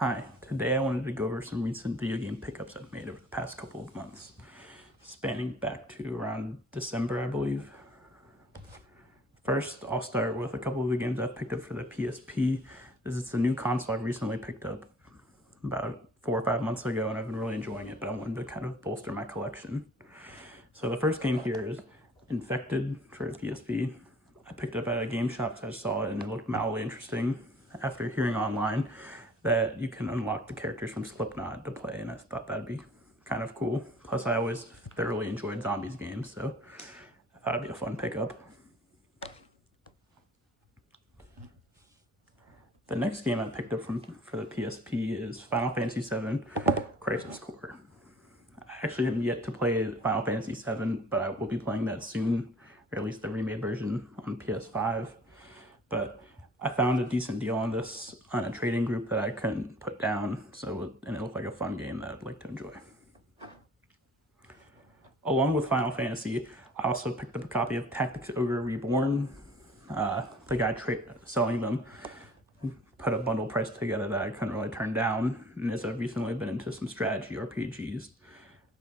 Hi, today I wanted to go over some recent video game pickups I've made over the past couple of months, spanning back to around December, I believe. First, I'll start with a couple of the games I've picked up for the PSP. This is a new console I've recently picked up about 4 or 5 months ago, and I've been really enjoying it, but I wanted to kind of bolster my collection. So the first game here is Infected for a PSP. I picked up at a game shop because I saw it and it looked mildly interesting after hearing online that you can unlock the characters from Slipknot to play, and I thought that'd be kind of cool. Plus, I always thoroughly enjoyed zombies games, so I thought it'd be a fun pickup. The next game I picked up for the PSP is Final Fantasy VII Crisis Core. I actually am yet to play Final Fantasy VII, but I will be playing that soon, or at least the remade version on PS5. But I found a decent deal on this on a trading group that I couldn't put down, and it looked like a fun game that I'd like to enjoy. Along with Final Fantasy, I also picked up a copy of Tactics Ogre Reborn. The guy selling them put a bundle price together that I couldn't really turn down, and as I've recently been into some strategy RPGs,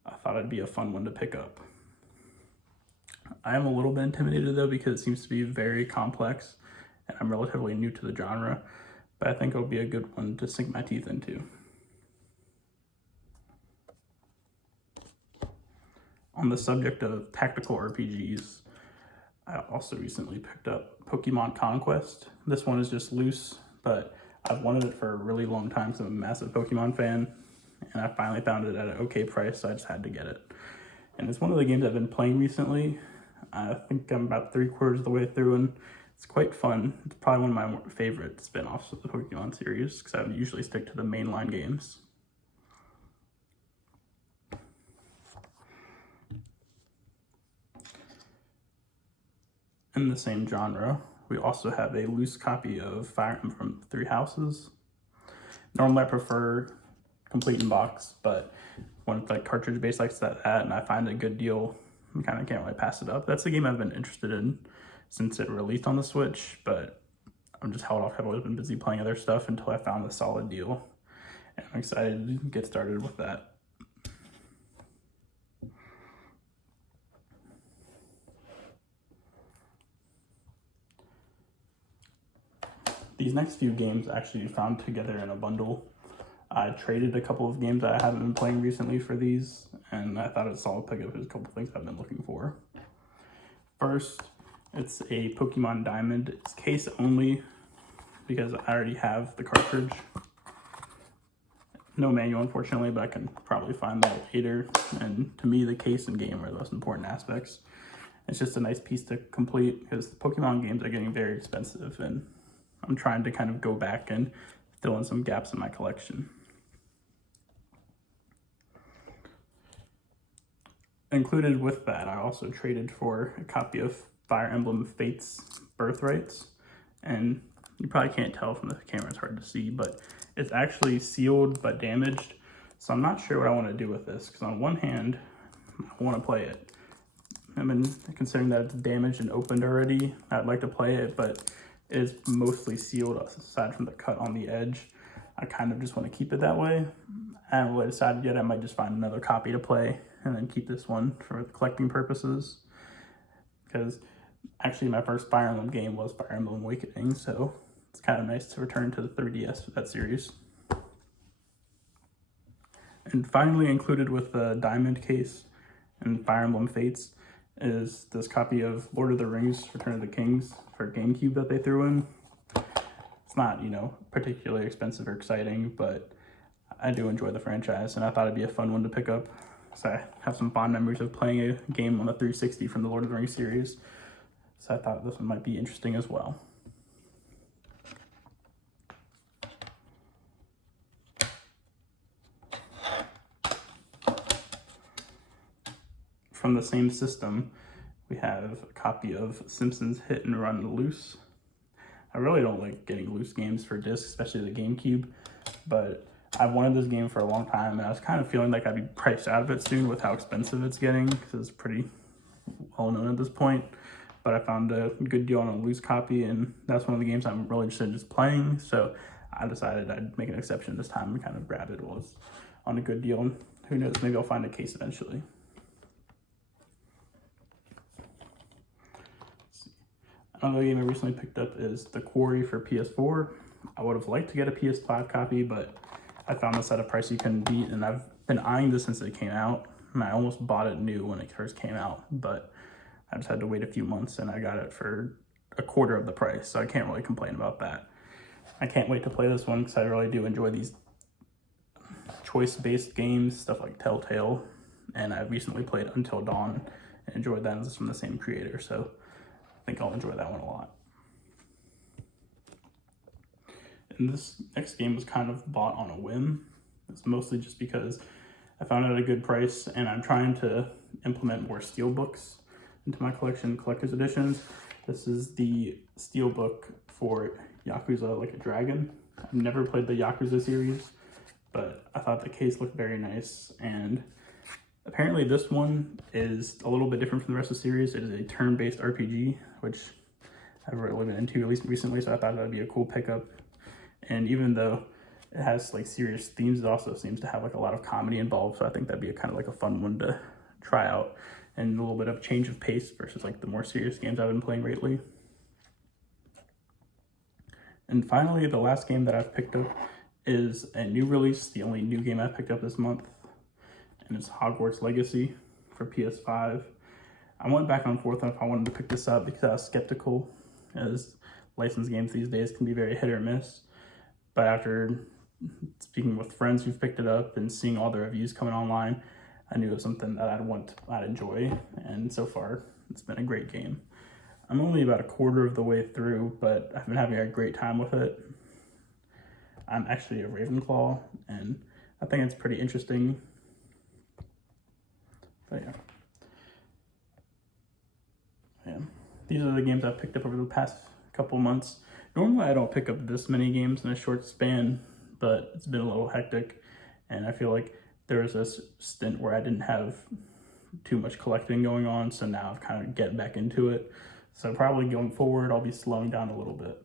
I thought it'd be a fun one to pick up. I am a little bit intimidated though because it seems to be very complex, and I'm relatively new to the genre, but I think it'll be a good one to sink my teeth into. On the subject of tactical RPGs, I also recently picked up Pokemon Conquest. This one is just loose, but I've wanted it for a really long time because I'm a massive Pokemon fan, and I finally found it at an okay price, so I just had to get it. And it's one of the games I've been playing recently. I think I'm about 3/4 of the way through, and it's quite fun. It's probably one of my favorite spin-offs of the Pokemon series because I would usually stick to the mainline games. In the same genre, we also have a loose copy of Fire Emblem 3 Houses. Normally I prefer complete in box, but when it's like cartridge based like that, and I find a good deal, I kind of can't really pass it up. That's a game I've been interested in since it released on the Switch, but I'm just held off. I've always been busy playing other stuff until I found a solid deal, and I'm excited to get started with that. These next few games I actually found together in a bundle. I traded a couple of games that I haven't been playing recently for these, and I thought it's a solid pickup. There's a couple things I've been looking for. First, it's a Pokemon Diamond. It's case only because I already have the cartridge. No manual, unfortunately, but I can probably find that later. And to me, the case and game are the most important aspects. It's just a nice piece to complete because the Pokemon games are getting very expensive, and I'm trying to kind of go back and fill in some gaps in my collection. Included with that, I also traded for a copy of Fire Emblem Fates Birthrights, and you probably can't tell from the camera, it's hard to see, but it's actually sealed but damaged, so I'm not sure what I want to do with this, because on one hand, I want to play it. I mean, considering that it's damaged and opened already, I'd like to play it, but it is mostly sealed aside from the cut on the edge. I kind of just want to keep it that way. I haven't really decided yet. I might just find another copy to play and then keep this one for collecting purposes. Because actually my first Fire Emblem game was Fire Emblem Awakening, so it's kind of nice to return to the 3DS with that series. And finally included with the Diamond case and Fire Emblem Fates is this copy of Lord of the Rings Return of the Kings for Gamecube that they threw in. It's not, particularly expensive or exciting, but I do enjoy the franchise, and I thought it'd be a fun one to pick up. So I have some fond memories of playing a game on the 360 from the Lord of the Rings series, so I thought this one might be interesting as well. From the same system, we have a copy of Simpsons Hit and Run Loose. I really don't like getting loose games for discs, especially the GameCube, but I've wanted this game for a long time, and I was kind of feeling like I'd be priced out of it soon with how expensive it's getting, because it's pretty well known at this point. But I found a good deal on a loose copy, and that's one of the games I'm really interested in just playing, so I decided I'd make an exception this time and kind of grab it while it's on a good deal. And who knows, maybe I'll find a case eventually. Another game I recently picked up is The Quarry for PS4. I would have liked to get a PS5 copy, but I found this at a price you couldn't beat, and I've been eyeing this since it came out, and I almost bought it new when it first came out, but I just had to wait a few months, and I got it for a quarter of the price, so I can't really complain about that. I can't wait to play this one because I really do enjoy these choice-based games, stuff like Telltale, and I recently played Until Dawn and enjoyed that, and it's from the same creator, so I think I'll enjoy that one a lot. And this next game was kind of bought on a whim. It's mostly just because I found it at a good price, and I'm trying to implement more steelbooks into my collection, collector's editions. This is the steelbook for Yakuza Like a Dragon. I've never played the Yakuza series, but I thought the case looked very nice, and apparently this one is a little bit different from the rest of the series. It is a turn-based RPG, which I've really been into, at least recently, so I thought that would be a cool pickup. And even though it has like serious themes, it also seems to have like a lot of comedy involved, so I think that'd be a kind of like a fun one to try out, and a little bit of change of pace versus like the more serious games I've been playing lately. And finally, the last game that I've picked up is a new release, the only new game I picked up this month, and it's Hogwarts Legacy for PS5. I went back and forth on if I wanted to pick this up because I was skeptical, as licensed games these days can be very hit or miss. But after speaking with friends who've picked it up and seeing all the reviews coming online, I knew it was something that I'd enjoy, and so far it's been a great game. I'm only about a quarter of the way through, but I've been having a great time with it. I'm actually a Ravenclaw, and I think it's pretty interesting. But yeah, these are the games I've picked up over the past couple months. Normally I don't pick up this many games in a short span, but it's been a little hectic, and I feel like there was this stint where I didn't have too much collecting going on, so now I've kind of getting back into it. So probably going forward, I'll be slowing down a little bit.